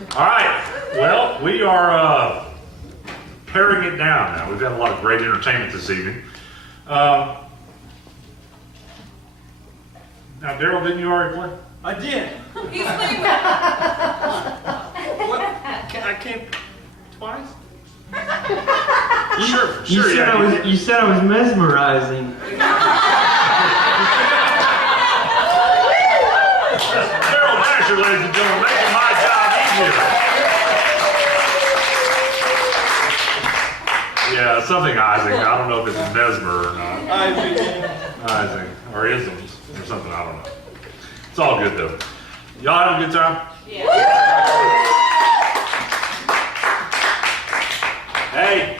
All right, well, we are paring it down now. We've got a lot of great entertainment this evening. Now, Daryl, didn't you already play? I did. He's leaving. What? I came twice? Sure, You said I was mesmerizing. Daryl Dasher, ladies and gentlemen, making my job easier. Yeah, something Ising. I don't know if it's mesmer or not. Ising, or isms, or something, I don't know. It's all good though. Y'all having a good time? Yeah. Hey!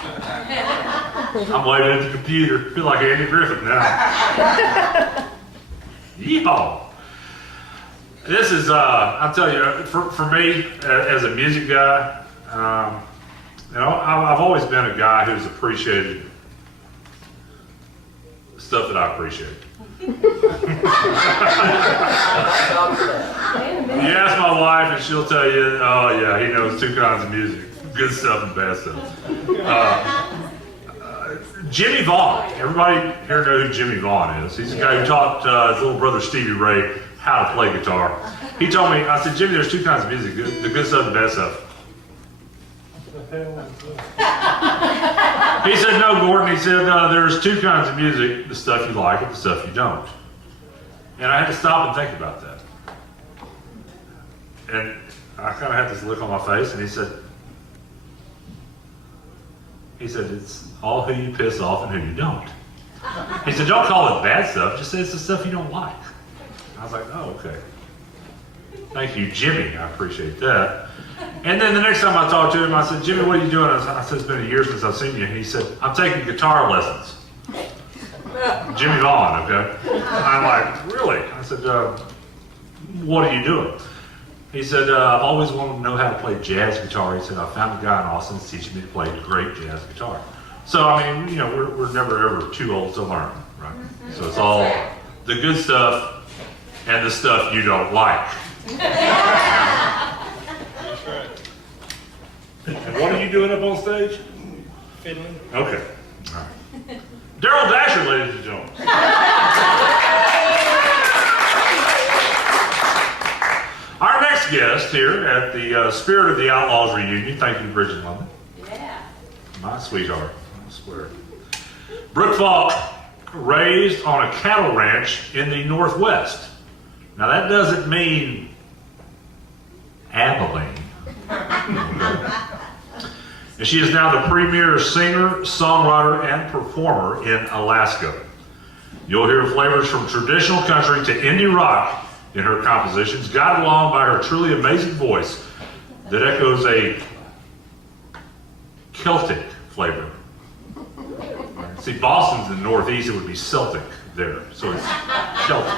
I'm waving at the computer. Feel like Andy Griffith now. Yeehaw! This is, I'll tell you, for me, as a music guy, you know, I've always been a guy who's appreciated stuff that I appreciate. You ask my wife and she'll tell you, oh yeah, he knows two kinds of music, good stuff and bad stuff. Jimmy Vaughn, everybody here know who Jimmy Vaughn is. He's the guy who taught his little brother Stevie Ray how to play guitar. He told me, I said, Jimmy, there's two kinds of music, the good stuff and bad stuff. He said, no, Gordon, he said, there's two kinds of music, the stuff you like and the stuff you don't. And I had to stop and think about that. And I kind of had this look on my face, and he said, it's all who you piss off and who you don't. He said, don't call it bad stuff, just say it's the stuff you don't like. I was like, oh, okay. Thank you, Jimmy, I appreciate that. And then the next time I talked to him, I said, Jimmy, what are you doing? I said, it's been a year since I've seen you. And he said, I'm taking guitar lessons. Jimmy Vaughn, okay? I'm like, really? I said, what are you doing? He said, I've always wanted to know how to play jazz guitar. He said, I found a guy in Austin that's teaching me to play great jazz guitar. So, I mean, you know, we're never ever too old to learn, right? So it's all the good stuff and the stuff you don't like. That's right. And what are you doing up on stage? Fiddling. Okay. All right. Daryl Dasher, ladies and gentlemen. Our next guest here at the Spirit of the Outlaws reunion, thank you, Brigitte London. Yeah. My sweetheart, I swear. Brook Faulk, raised on a cattle ranch in the Northwest. Now that doesn't mean Abilene. And she is now the premier singer, songwriter, and performer in Alaska. You'll hear flavors from traditional country to indie rock in her compositions, guided along by her truly amazing voice that echoes a Celtic flavor. See, Boston's in the Northeast, it would be Celtic there, so it's Celtic.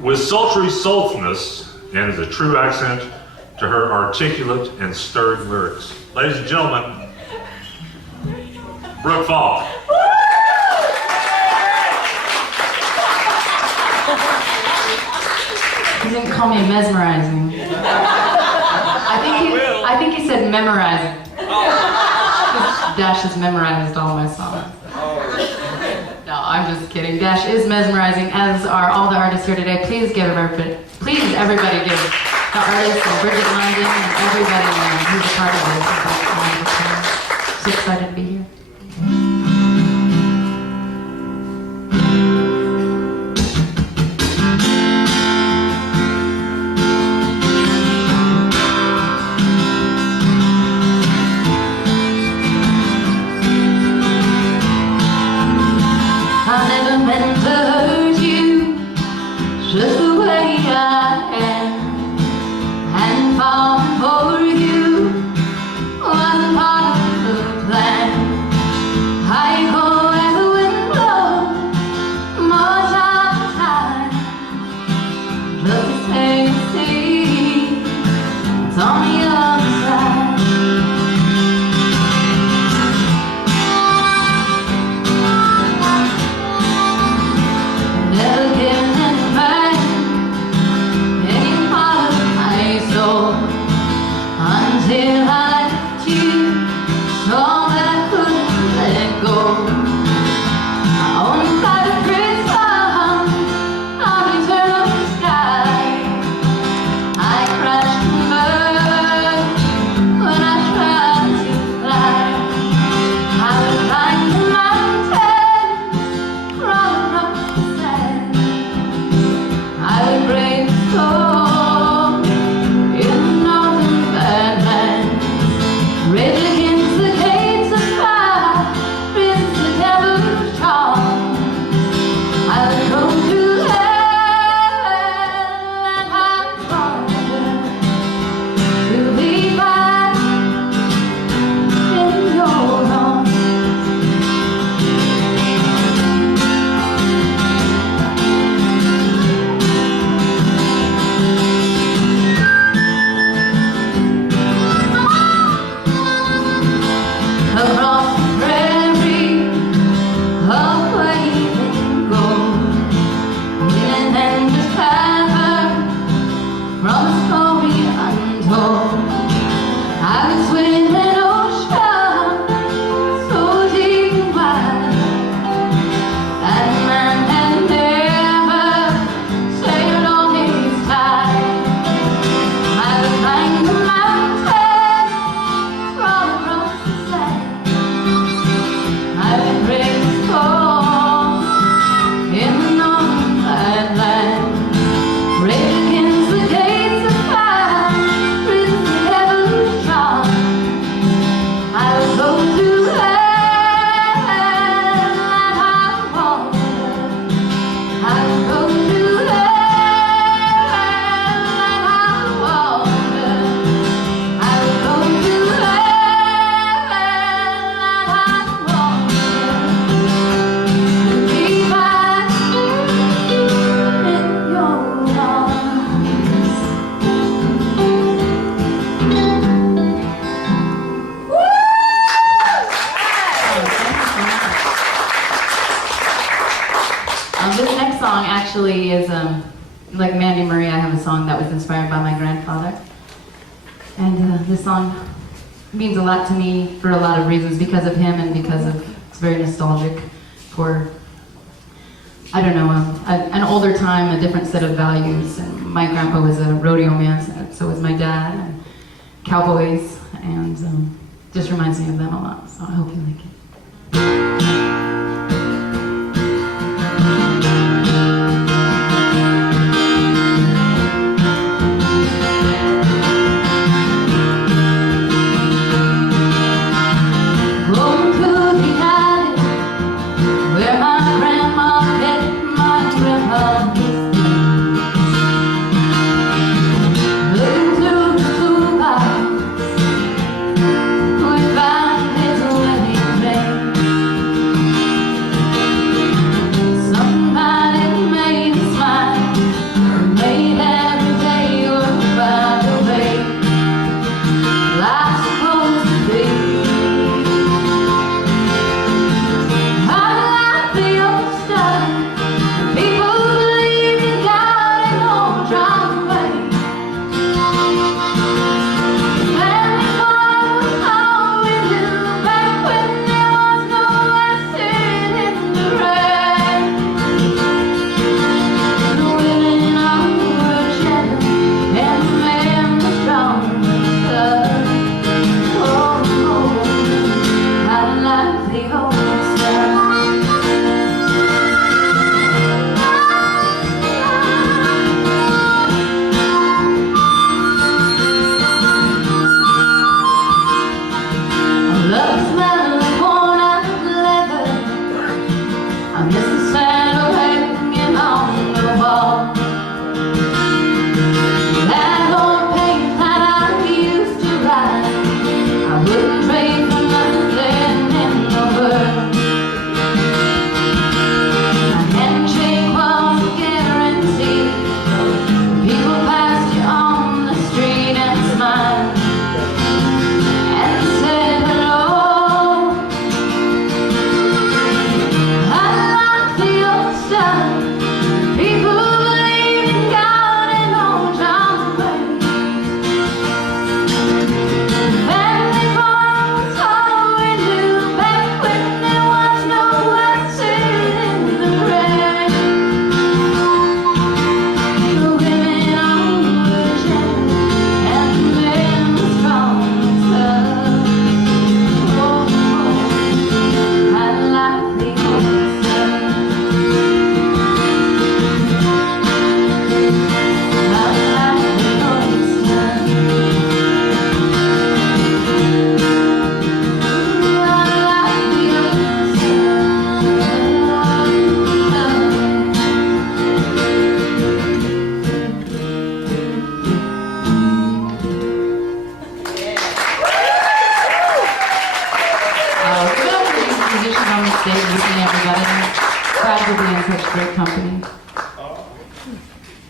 With sultry soulfulness and as a true accent to her articulate and stirring lyrics. Ladies and gentlemen, Brook Faulk. He didn't call me mesmerizing. I think he said memorizing. Dash has memorized all my songs. No, I'm just kidding. Dash is mesmerizing, as are all the artists here today. Please everybody give the artists and Brigitte London and everybody who's a part of this. I'm so excited to be here. Just the way I am, and falling for you wasn't part of the plan. inspired by my grandfather. And this song means a lot to me for a lot of reasons, because of him and because of it's very nostalgic for, I don't know, an older time, a different set of values. And my grandpa was a rodeo man, so was my dad, and cowboys, and just reminds me of them a lot. So I hope you like it.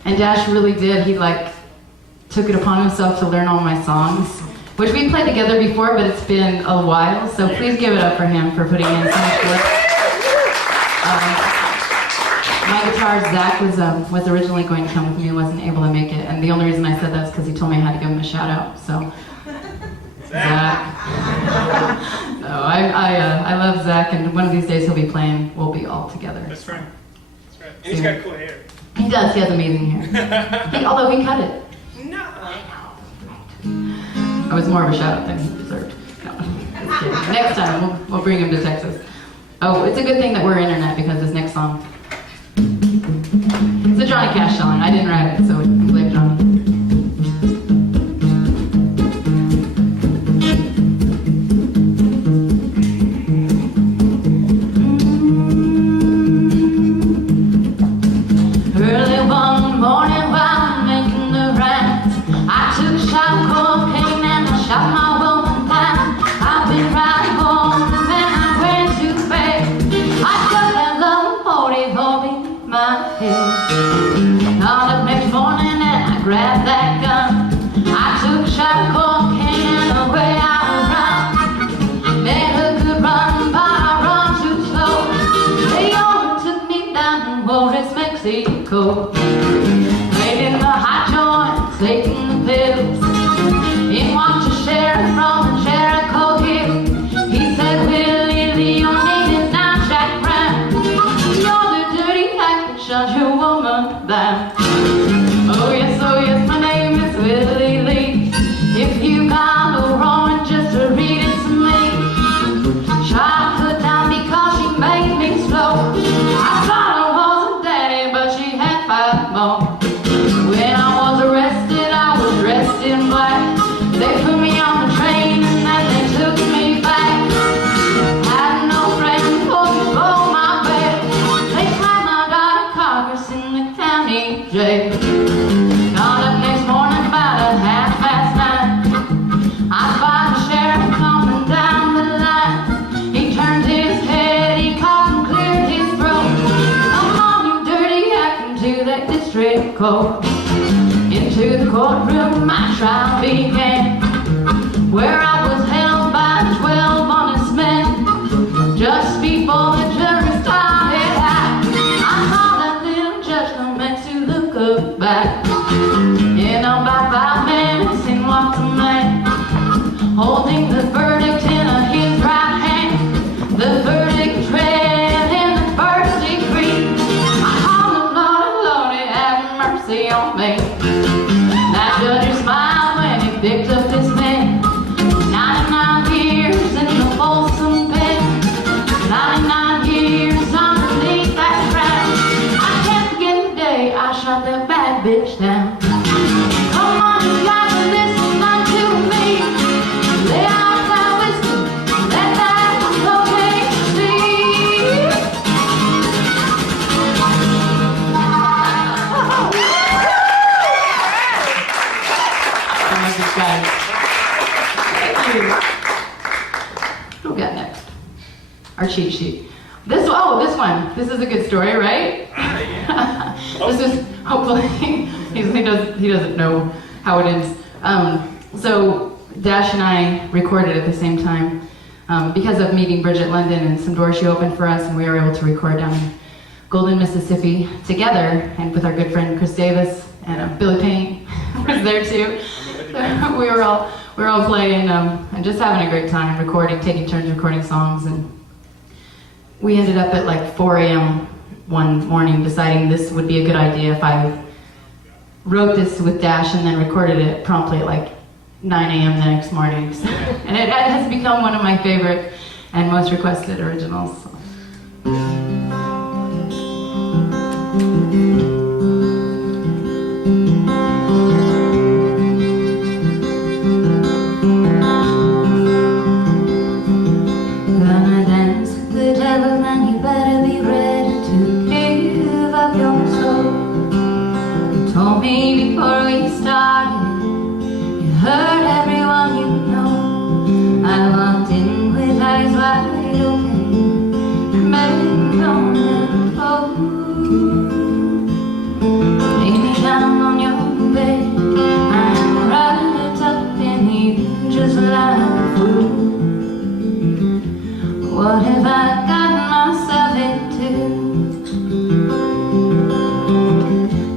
And Dash really did. He took it upon himself to learn all my songs, which we played together before, but it's been a while. So please give it up for him for putting in so much work. My guitarist Zach was originally going to come with me and wasn't able to make it, and the only reason I said that is because he told me I had to give him a shout out. So Zach. No, I love Zach, and one of these days he'll be playing. We'll be all together. That's right. That's right. And he's got cool hair. He does. He has amazing hair. Although he cut it. No. I was more of a shout out than he deserved. No, just kidding. Next time we'll bring him to Texas. Oh, it's a good thing that we're internet, because this next song, it's a Johnny Cash song. I didn't write it, so we can blame Johnny. Got up next morning in black. They put me on the train and then they took me back. Had no friends for to blow my bed. They tied my daughter carcass in the county jail. Got up next morning about 9:30. I spied the sheriff coming down the line. He turned his head, he coughed and cleared his throat. Come on, you dirty act into that district court. Into the courtroom my trial began, where I was held by 12 honest men. Just before the jury started out, I saw that little judge come back to look up back. In about 5 minutes in walked a man, holding the verdict in his right hand. The verdict read in the first degree. I called him, Lord, Lord, have mercy on me. That judge smiled when he picked up his pen. 99 years in the Folsom pen. 99 years underneath that ground. I can't forget the day I shot that bad bitch down. Come on, you gotta listen unto me. Lay out that whiskey, let that cocaine sleep. Guys. Thank you. Who we got next? Our cheat sheet. This one. This is a good story, right? This is hopefully he doesn't know how it ends. So Dash and I recorded at the same time because of meeting Brigitte London and some doors she opened for us, and we were able to record down in Golden, Mississippi together, and with our good friend Chris Davis and Billy Payne was there too. we were all playing and just having a great time recording, taking turns recording songs, and we ended up at like 4 a.m. one morning deciding this would be a good idea if I wrote this with Dash and then recorded it promptly at like 9 a.m. the next morning. And it has become one of my favorite and most requested originals. So. Before we started, you heard everyone you know. I walked in with eyes wide open, men on the floor. Lay me down on your bed, I'm wrapped up in you just like a fool. What have I gotten myself into?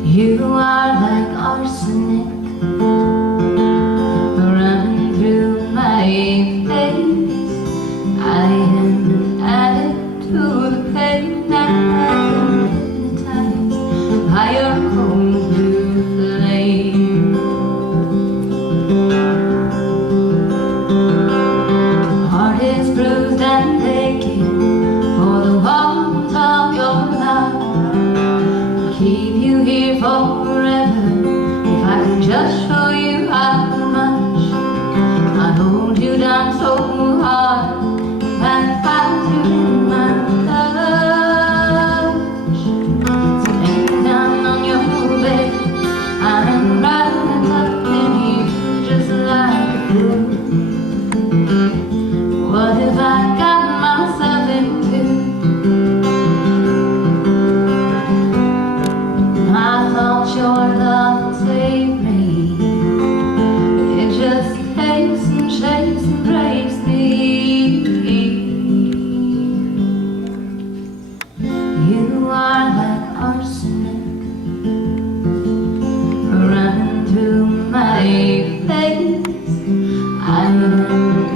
You are like arsenic running through my face. I am added to the pain. I am hypnotized by your cold blue flame. Heart is bruised and aching for the warmth of your love. Keep you here forever if I could just show you how much I hold you down so hard and find you in my touch. So lay me down on your bed, I'm wrapped up in you just like a fool. What have I gotten myself into? I thought your love would save me. It just aches and shakes and breaks me. You are like arsenic running through my face. I am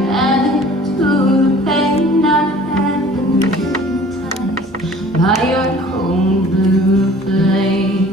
added to the pain. I have been hypnotized by your cold blue flame.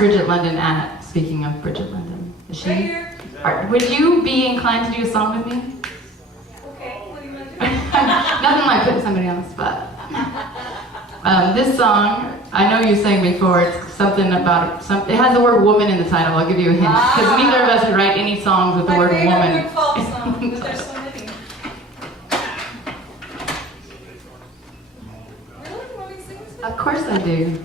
Brigitte London at? Speaking of Brigitte London, is she? Right here. Would you be inclined to do a song with me? Okay, what do you want to do? Nothing like putting somebody on the spot. This song, I know you sang before. It's something about it has the word "woman" in the title. I'll give you a hint because neither of us could write any songs with the word My "woman." favorite Brook Faulk song, but there's so many. Really? You want me to sing this one? Of course I do.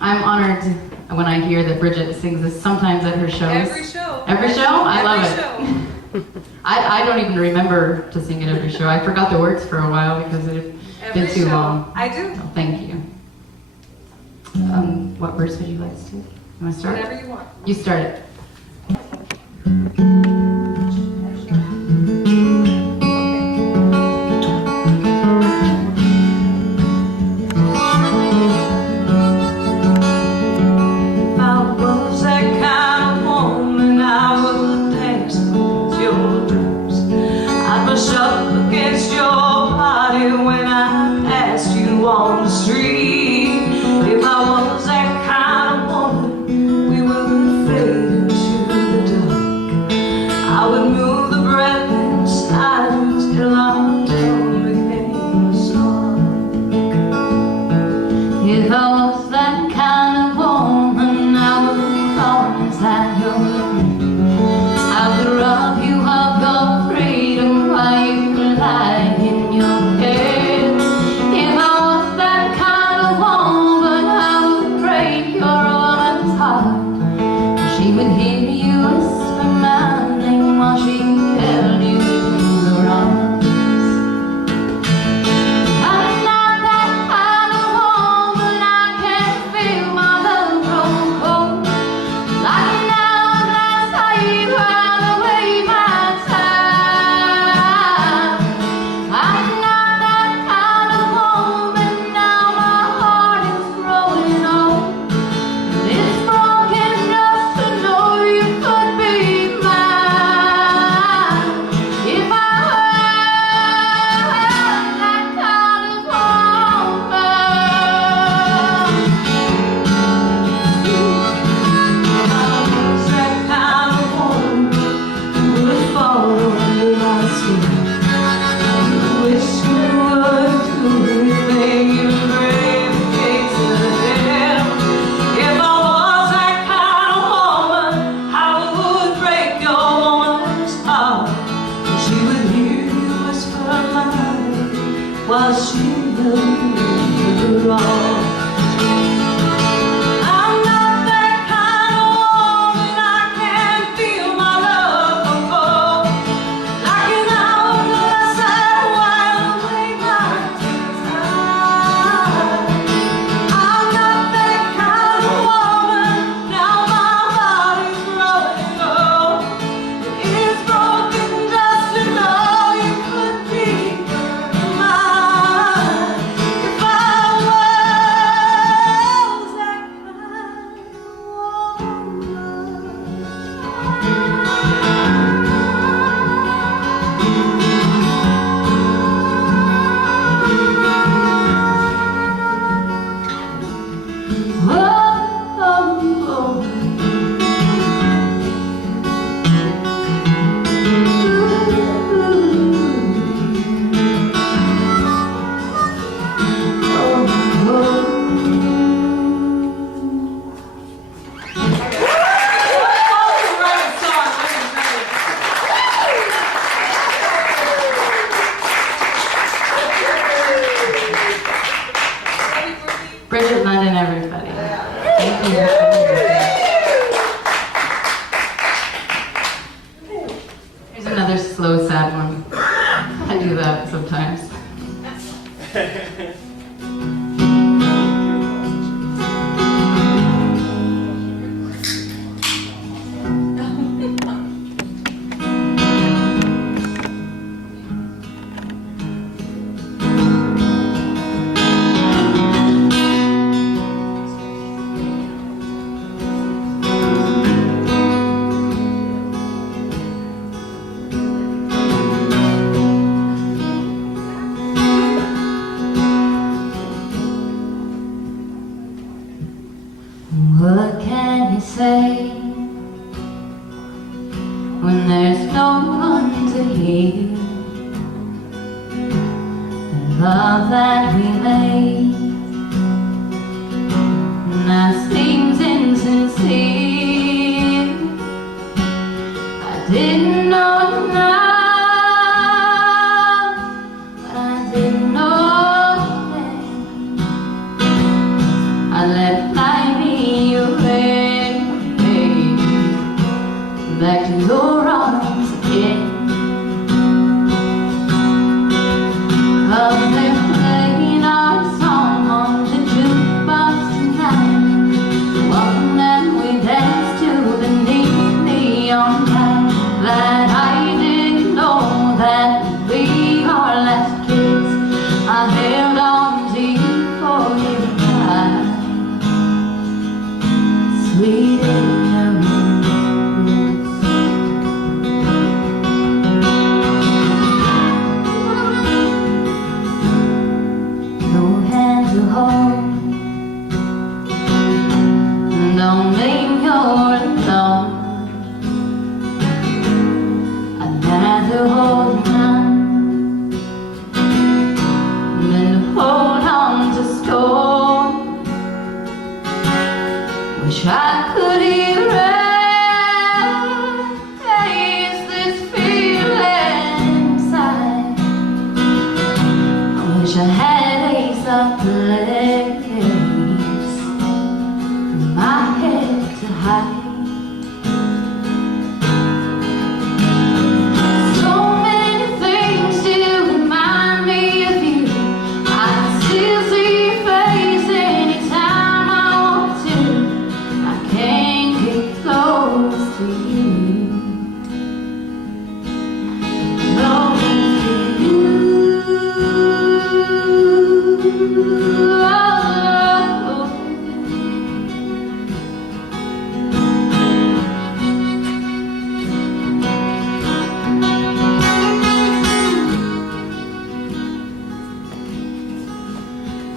I'm honored when I hear that Brigitte sings this sometimes at her shows. Every show. Every show? I love it. Every show. I don't even remember to sing it every show. I forgot the words for a while because it had been too long. I do. Oh, thank you. What verse would you like to do? You want to start? Whatever you want. You start it. On the street, if I was that kind of woman, we would fade into the dark. I would move the breath inside till our tongue became a song. If I was that kind of woman, I would promise that you would. I would rob you of your freedom while you lie in your bed. Brigitte London, everybody. Thank you. Here's another slow, sad one. I do that sometimes. love that we made now seems insincere. I didn't know now, but I didn't know then. I let life be your way, back to your arms again. Cause they're playing our song on the jukebox tonight, the one that we danced to beneath neon light. That I didn't know that we are last kids. I held on to you for your life, sweet ignorance. No hand to hold, don't make you're alone. I'd rather hold on than to hold on to stone. Wish I could erase this feeling inside. I wish I had a soft place for my head to hide. So many things to remind me of you. I can still see your face anytime I want to. I can't get close to you. Close to you.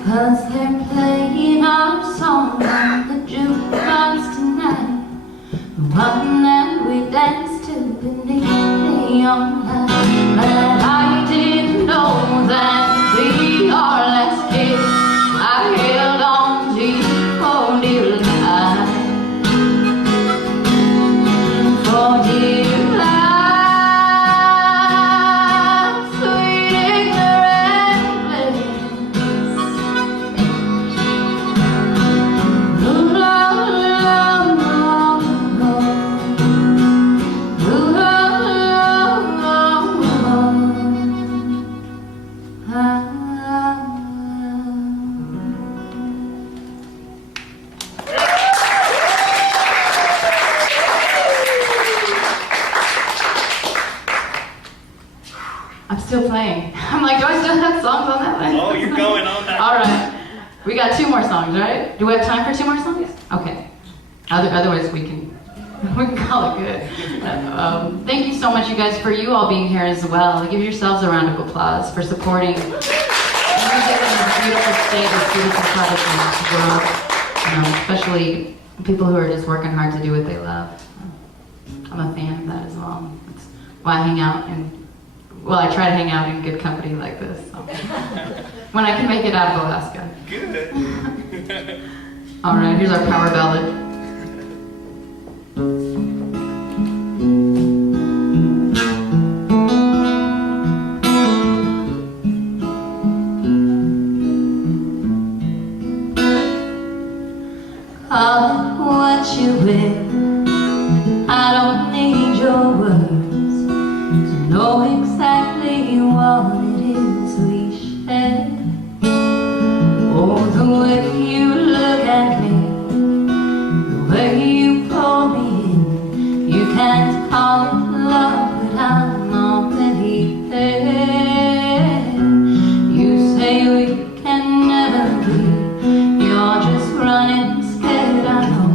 Cause they're playing our song on the jukebox tonight, the one that we danced to beneath neon light. But I didn't know that we are last kids. I held on to you for dear life, for dear life, sweet ignorant bliss. I'm still playing. I'm like, do I still have songs on that one? Oh, you're going on that. All right. We got 2 more songs, right? Do we have time for 2 more songs? Okay. Otherwise, we can call it good. Thank you so much, you guys, for you all being here as well. Give yourselves a round of applause for supporting music in this beautiful state, this beautiful product in this world. Especially people who are just working hard to do what they love. I'm a fan of that as well. That's why I hang out I try to hang out in good company like this. So. When I can make it out of Alaska. Good. All right, here's our power ballad. Call it what you will. I don't need your words to know exactly what it is we share. Oh, the way you look at me, the way you pull me in. You can't call it love, but I'm already there. You say we can never be. You're just running scared, I know.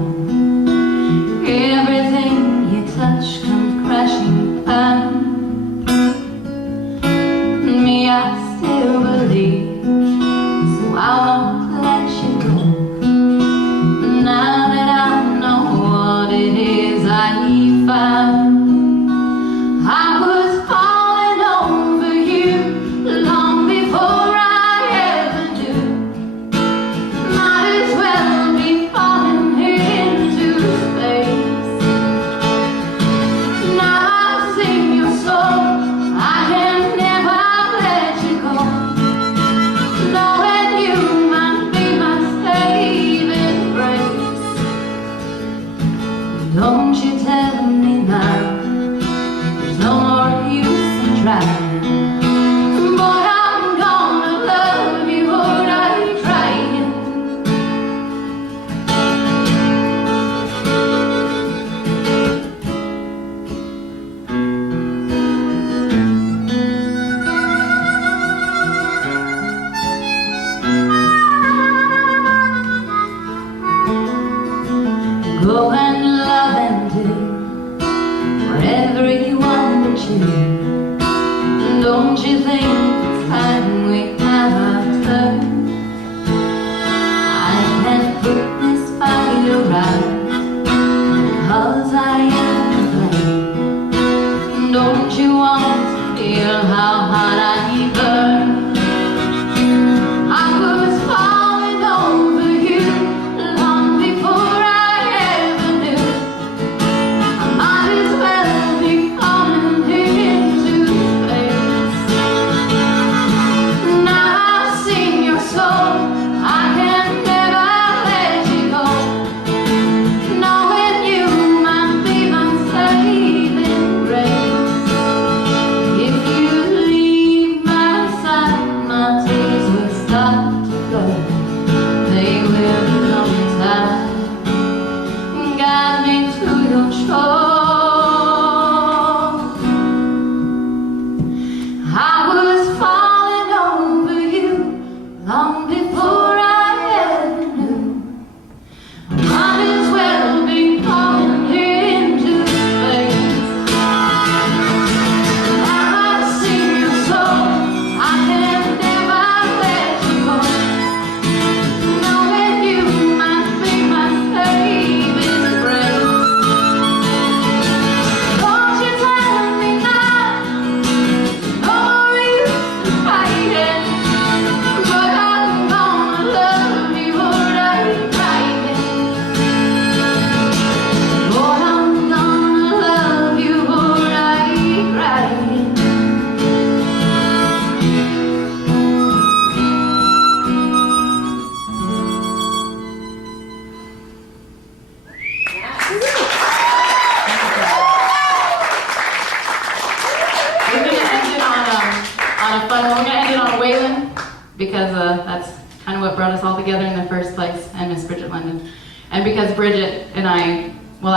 because that's kind of what brought us all together in the first place, and Miss Brigitte London. And because Brigitte and I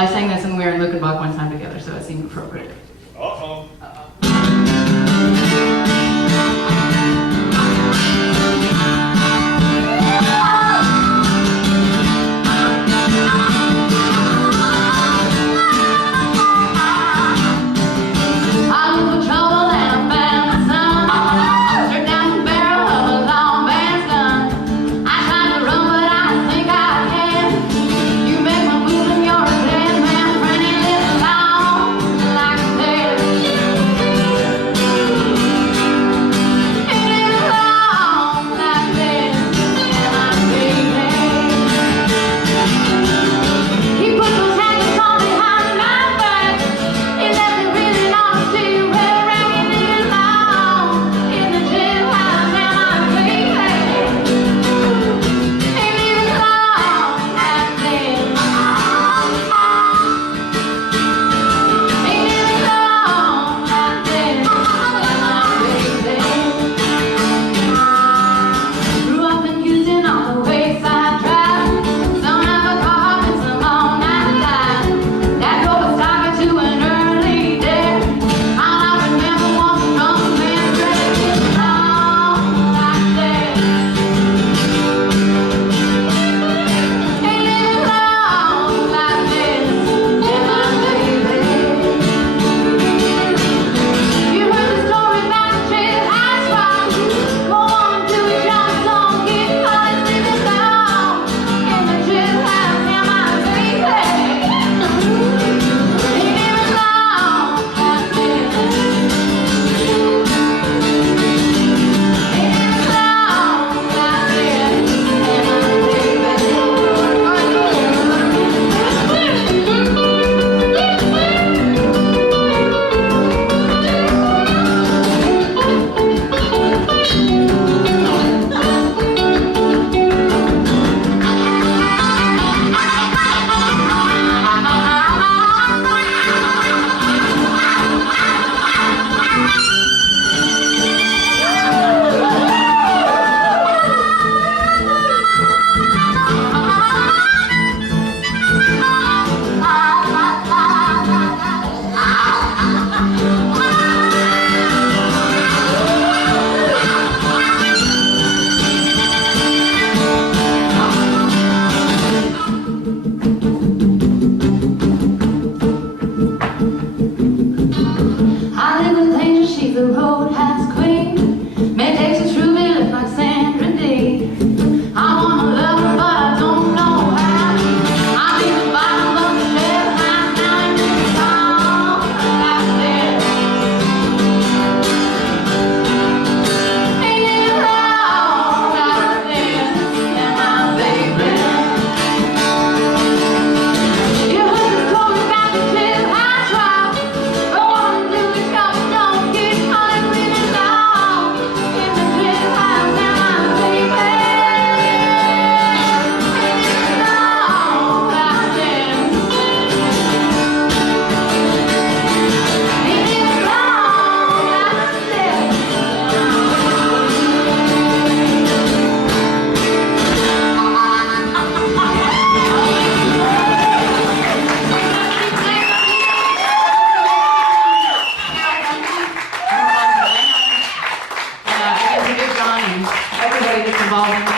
sang this when we were in Luckenbach one time together, so it seemed appropriate. Uh-oh. Everybody that's involved in